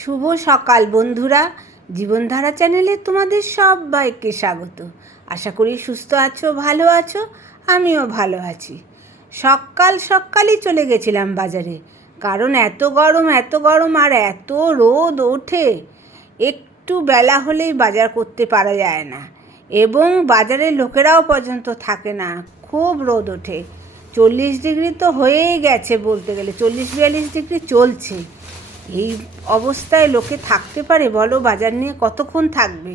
শুভ সকাল বন্ধুরা, জীবনধারা চ্যানেলে তোমাদের সবাইকে স্বাগত। আশা করি সুস্থ আছো, ভালো আছো। আমিও ভালো আছি। সকালই চলে গেছিলাম বাজারে, কারণ এত গরম আর এত রোদ ওঠে, একটু বেলা হলেই বাজার করতে পারা যায় না, এবং বাজারের লোকেরাও পর্যন্ত থাকে না, খুব রোদ ওঠে। 40 ডিগ্রি তো হয়েই গেছে, বলতে গেলে 40-42 ডিগ্রি চলছে। এই অবস্থায় লোকে থাকতে পারে বলো? বাজার নিয়ে কতক্ষণ থাকবে?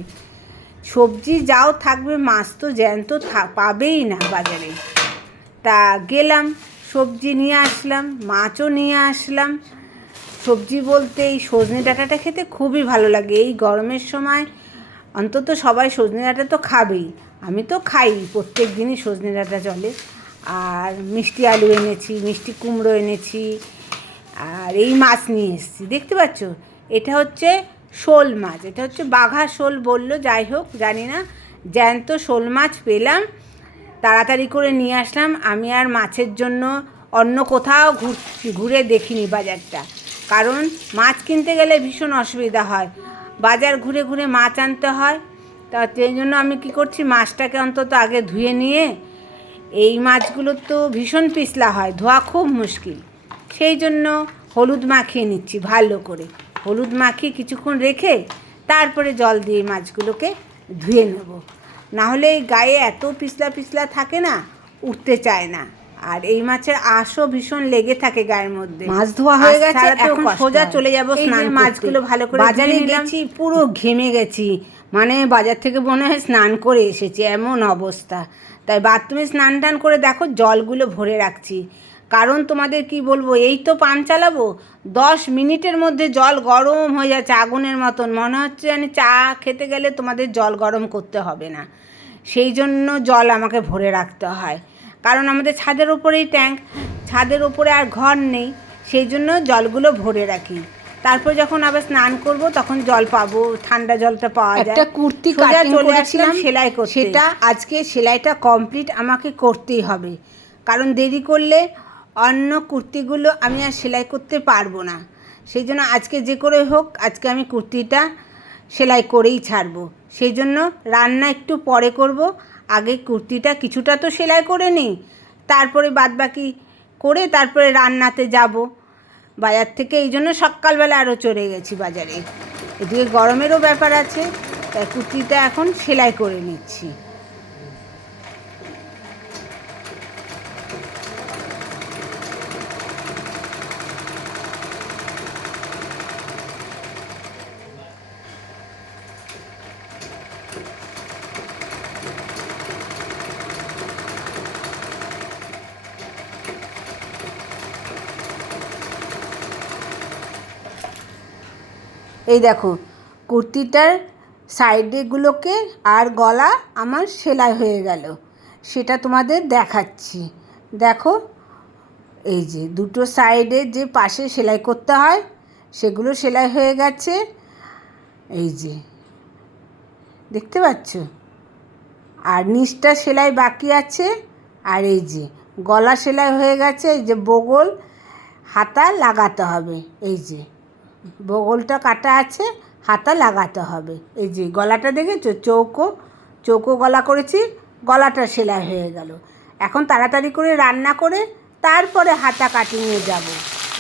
সবজি যাও থাকবে, মাছ তো জ্যান্ত পাবেই না বাজারে। তা গেলাম, সবজি নিয়ে আসলাম, মাছও নিয়ে আসলাম। সবজি বলতে এই সজনে ডাঁটাটা খেতে খুবই ভালো লাগে এই গরমের সময়। অন্তত সবাই সজনে ডাঁটা তো খাবেই, আমি তো খাই, প্রত্যেক দিনই সজনে ডাঁটা চলে। আর মিষ্টি আলু এনেছি, মিষ্টি কুমড়ো এনেছি, আর এই মাছ নিয়ে এসেছি। দেখতে পাচ্ছ, এটা হচ্ছে শোল মাছ, এটা হচ্ছে বাঘা শোল বললো, যাই হোক জানি না। জ্যান্ত শোল মাছ পেলাম, তাড়াতাড়ি করে নিয়ে আসলাম। আমি আর মাছের জন্য অন্য কোথাও ঘুরে দেখিনি বাজারটা, কারণ মাছ কিনতে গেলে ভীষণ অসুবিধা হয়, বাজার ঘুরে ঘুরে মাছ আনতে হয়। তা সেই জন্য আমি কী করছি, মাছটাকে অন্তত আগে ধুয়ে নিয়ে, এই মাছগুলো তো ভীষণ পিছলা হয়, ধোয়া খুব মুশকিল, সেই জন্য হলুদ মাখিয়ে নিচ্ছি ভালো করে। হলুদ মাখিয়ে কিছুক্ষণ রেখে তারপরে জল দিয়ে মাছগুলোকে ধুয়ে নেব, নাহলে এই গায়ে এত পিছলা থাকে না, উঠতে চায় না। আর এই মাছের আঁশও ভীষণ লেগে থাকে গায়ের মধ্যে। মাছ ধোয়া হয়ে গেছে, এখন সোজা চলে যাব স্নান। মাছগুলো ভালো করে বাজারে গেছি, পুরো ঘেমে গেছি, মানে বাজার থেকে মনে হয় স্নান করে এসেছি, এমন অবস্থা। তাই বাথরুমে স্নান টান করে দেখো জলগুলো ভরে রাখছি, কারণ তোমাদের কি বলবো, এই তো পান চালাবো, 10 মিনিটের মধ্যে জল গরম হয়ে যাচ্ছে আগুনের মতন। মনে হচ্ছে জানি চা খেতে গেলে তোমাদের জল গরম করতে হবে না, সেই জন্য জল আমাকে ভরে রাখতে হয়, কারণ আমাদের ছাদের ওপরেই ট্যাঙ্ক, ছাদের ওপরে আর ঘর নেই, সেই জন্য জলগুলো ভরে রাখি। তারপর যখন আবার স্নান করব তখন জল পাবো, ঠান্ডা জলটা পাওয়া যায়। একটা কুর্তি কাটিং করেছিলাম সেলাই করতে, সেটা আজকে সেলাইটা কমপ্লিট আমাকে করতেই হবে, কারণ দেরি করলে অন্য কুর্তিগুলো আমি আর সেলাই করতে পারবো না। সেই জন্য আজকে যে করে হোক, আজকে আমি কুর্তিটা সেলাই করেই ছাড়বো। সেই জন্য রান্না একটু পরে করব, আগে কুর্তিটা কিছুটা তো সেলাই করে নিই, তারপরে বাদবাকি করে তারপরে রান্নাতে যাব বাজার থেকে। এই জন্য সকালবেলা আরও চলে গেছি বাজারে, এদিকে গরমেরও ব্যাপার আছে, তাই কুর্তিটা এখন সেলাই করে নিচ্ছি। এই দেখো, কুর্তিটার সাইডেগুলোকে আর গলা আমার সেলাই হয়ে গেল, সেটা তোমাদের দেখাচ্ছি। দেখো, এই যে দুটো সাইডে যে পাশে সেলাই করতে হয় সেগুলো সেলাই হয়ে গেছে, এই যে দেখতে পাচ্ছ। আর নিচটা সেলাই বাকি আছে, আর এই যে গলা সেলাই হয়ে গেছে। এই যে বগল হাতা লাগাতে হবে, এই যে বগলটা কাটা আছে, হাতা লাগাতে হবে। এই যে গলাটা দেখেছো, চৌকো গলা করেছি, গলাটা সেলাই হয়ে গেল। এখন তাড়াতাড়ি করে রান্না করে তারপরে হাতা কাটিংয়ে যাব।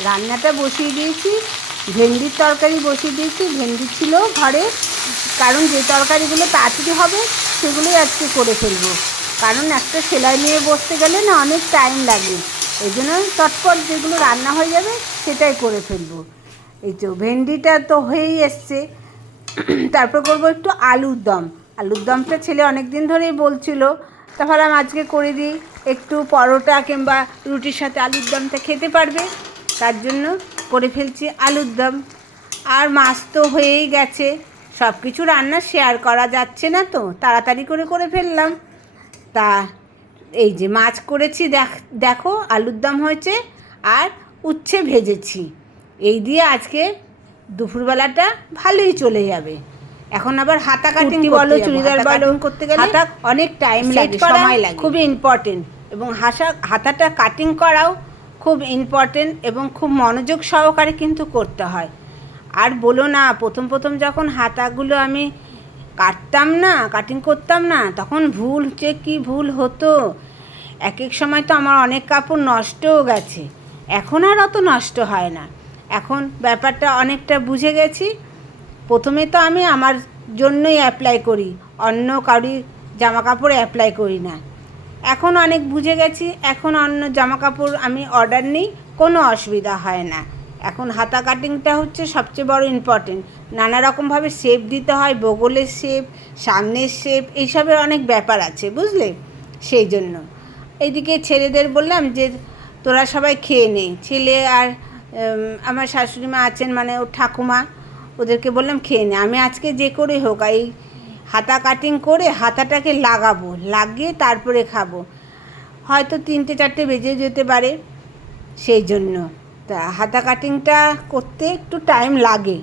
রান্নাটা বসিয়ে দিয়েছি, ভেন্ডির তরকারি বসিয়ে দিয়েছি, ভেন্ডি ছিল ঘরে, কারণ যে তরকারিগুলো তাড়াতাড়ি হবে সেগুলোই আজকে করে ফেলবো, কারণ একটা সেলাই নিয়ে বসতে গেলে না অনেক টাইম লাগে, এই জন্য চটপট যেগুলো রান্না হয়ে যাবে সেটাই করে ফেলবো। এই তো ভেন্ডিটা তো হয়েই এসছে, তারপর করবো একটু আলুর দম। আলুর দমটা ছেলে অনেক দিন ধরেই বলছিল, তা ভাবলাম আজকে করে দিই, একটু পরোটা কিংবা রুটির সাথে আলুর দমটা খেতে পারবে, তার জন্য করে ফেলছি আলুর দম। আর মাছ তো হয়েই গেছে, সব কিছু রান্না শেয়ার করা যাচ্ছে না, তো তাড়াতাড়ি করে ফেললাম। তা এই যে মাছ করেছি, দেখো আলুর দম হয়েছে, আর উচ্ছে ভেজেছি, এই দিয়ে আজকে দুপুরবেলাটা ভালোই চলে যাবে। এখন আবার হাতা কাটিং বলো, চুড়িদার বলো, করতে গেলে হাতা অনেক টাইম লাগে, সময় লাগে, খুবই ইম্পর্টেন্ট, এবং হাতাটা কাটিং করাও খুব ইম্পর্টেন্ট এবং খুব মনোযোগ সহকারে কিন্তু করতে হয়। আর বলো না, প্রথম প্রথম যখন হাতাগুলো আমি কাটতাম না, কাটিং করতাম না, তখন ভুল যে কী ভুল হতো। এক এক সময় তো আমার অনেক কাপড় নষ্টও গেছে। এখন আর অত নষ্ট হয় না, এখন ব্যাপারটা অনেকটা বুঝে গেছি। প্রথমে তো আমি আমার জন্যই অ্যাপ্লাই করি, অন্য কারোর জামা কাপড় অ্যাপ্লাই করি না। এখন অনেক বুঝে গেছি, এখন অন্য জামা কাপড় আমি অর্ডার নিই, কোনো অসুবিধা হয় না। এখন হাতা কাটিংটা হচ্ছে সবচেয়ে বড় ইম্পর্টেন্ট। নানা রকমভাবে শেপ দিতে হয়, বগলের শেপ, সামনের শেপ, এইসবের অনেক ব্যাপার আছে, বুঝলে? সেই জন্য এইদিকে ছেলেদের বললাম যে তোরা সবাই খেয়ে নে। ছেলে আর আমার শাশুড়ি মা আছেন, মানে ওর ঠাকুমা, ওদেরকে বললাম খেয়ে নে। আমি আজকে যে করে হোক এই হাতা কাটিং করে হাতাটাকে লাগাবো, লাগিয়ে তারপরে খাবো। হয়তো 3-4 বেজে যেতে পারে, সেই জন্য তা হাতা কাটিংটা করতে একটু টাইম লাগে।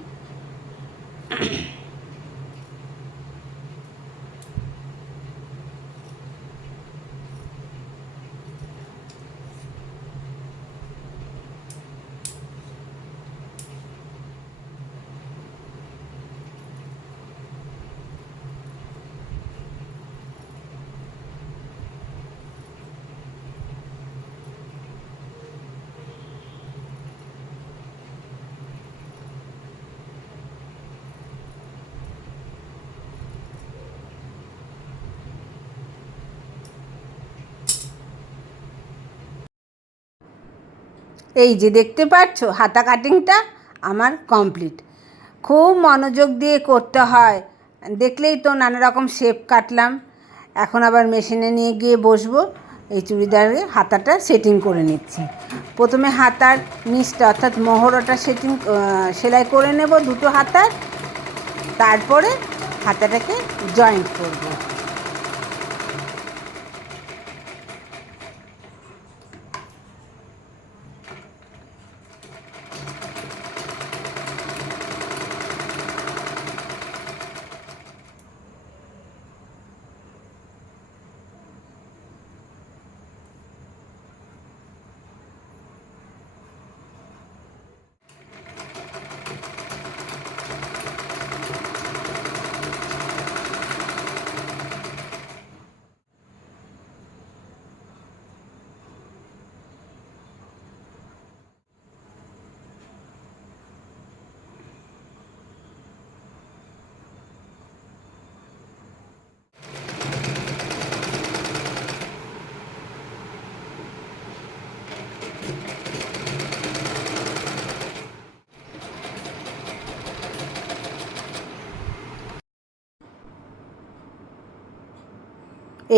এই যে দেখতে পাচ্ছ হাতা কাটিংটা আমার কমপ্লিট। খুব মনোযোগ দিয়ে করতে হয়, দেখলেই তো নানা রকম শেপ কাটলাম। এখন আবার মেশিনে নিয়ে গিয়ে বসবো, এই চুড়িদারে হাতাটা সেটিং করে নিচ্ছি। প্রথমে হাতার নিচটা অর্থাৎ মহড়াটা সেলাই করে নেব দুটো হাতার, তারপরে হাতাটাকে জয়েন্ট করব।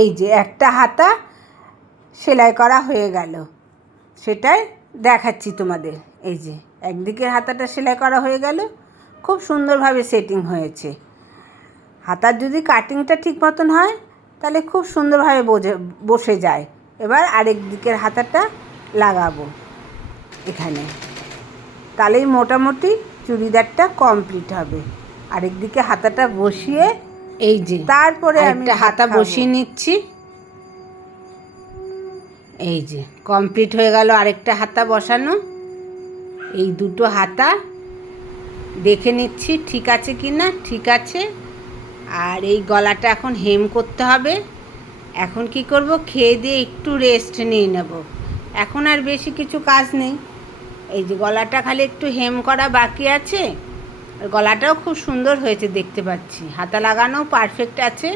এই যে একটা হাতা সেলাই করা হয়ে গেল, সেটাই দেখাচ্ছি তোমাদের। এই যে একদিকের হাতাটা সেলাই করা হয়ে গেল, খুব সুন্দরভাবে সেটিং হয়েছে। হাতার যদি কাটিংটা ঠিক মতন হয় তাহলে খুব সুন্দরভাবে বসে যায়। এবার আরেক দিকের হাতাটা লাগাবো এখানে, তাহলেই মোটামুটি চুড়িদারটা কমপ্লিট হবে। আরেক দিকে হাতাটা বসিয়ে এই যে তারপরে আমি হাতা বসিয়ে নিচ্ছি। এই যে কমপ্লিট হয়ে গেল আরেকটা হাতা বসানো। এই দুটো হাতা দেখে নিচ্ছি ঠিক আছে কি না। ঠিক আছে। আর এই গলাটা এখন হেম করতে হবে। এখন কি করব, খেয়ে দিয়ে একটু রেস্ট নিয়ে নেব। এখন আর বেশি কিছু কাজ নেই। এই যে গলাটা খালি একটু হেম করা বাকি আছে। গলাটাও খুব সুন্দর হয়েছে দেখতে পাচ্ছি, হাতা লাগানো পারফেক্ট আছে।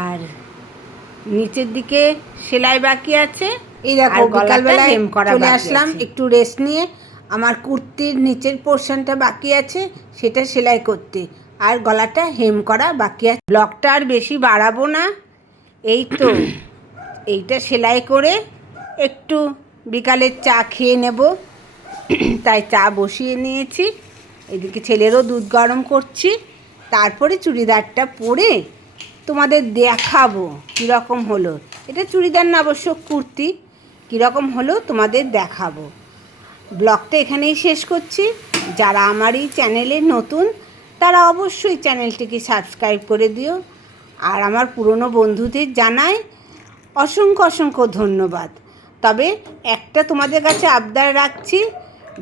আর নিচের দিকে সেলাই বাকি আছে। এই দেখো বিকালবেলা হেম করা চলে আসলাম একটু রেস্ট নিয়ে। আমার কুর্তির নিচের পোর্শনটা বাকি আছে, সেটা সেলাই করতে। আর গলাটা হেম করা বাকি আছে। ব্লকটা আর বেশি বাড়াবো না, এই তো এইটা সেলাই করে একটু বিকালের চা খেয়ে নেব, তাই চা বসিয়ে নিয়েছি। এদিকে ছেলেরও দুধ গরম করছি। তারপরে চুড়িদারটা পরে তোমাদের দেখাবো কীরকম হলো। এটা চুড়িদার না, অবশ্য কুর্তি। কীরকম হলো তোমাদের দেখাবো। ব্লগটা এখানেই শেষ করছি। যারা আমার এই চ্যানেলে নতুন তারা অবশ্যই চ্যানেলটিকে সাবস্ক্রাইব করে দিও। আর আমার পুরনো বন্ধুদের জানাই অসংখ্য অসংখ্য ধন্যবাদ। তবে একটা তোমাদের কাছে আবদার রাখছি,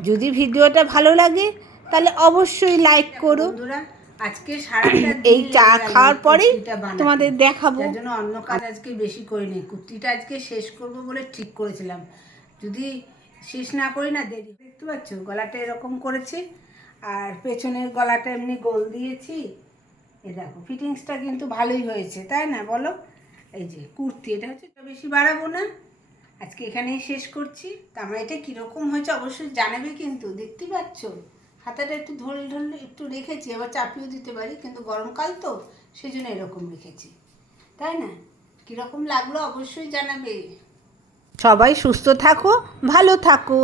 যদি ভিডিওটা ভালো লাগে তাহলে অবশ্যই লাইক করো। বন্ধুরা আজকে সারাটা এই চা খাওয়ার পরেই তোমাদের দেখাবো। তার জন্য অন্য কাজ আজকে বেশি করিনি, কুর্তিটা আজকে শেষ করব বলে ঠিক করেছিলাম। যদি শেষ না করি না দেরি। দেখতে পাচ্ছ গলাটা এরকম করেছি, আর পেছনের গলাটা এমনি গোল দিয়েছি। এ দেখো ফিটিংসটা কিন্তু ভালোই হয়েছে, তাই না বলো? এই যে কুর্তি, এটা হচ্ছে বেশি বাড়াবো না, আজকে এখানেই শেষ করছি। তা আমার এটা কীরকম হয়েছে অবশ্যই জানাবে কিন্তু। দেখতে পাচ্ছ হাতাটা একটু ঢোল একটু রেখেছি, আবার চাপিয়েও দিতে পারি, কিন্তু গরমকাল তো সেই জন্য এরকম রেখেছি, তাই না? কীরকম লাগলো অবশ্যই জানাবে। সবাই সুস্থ থাকো, ভালো থাকো।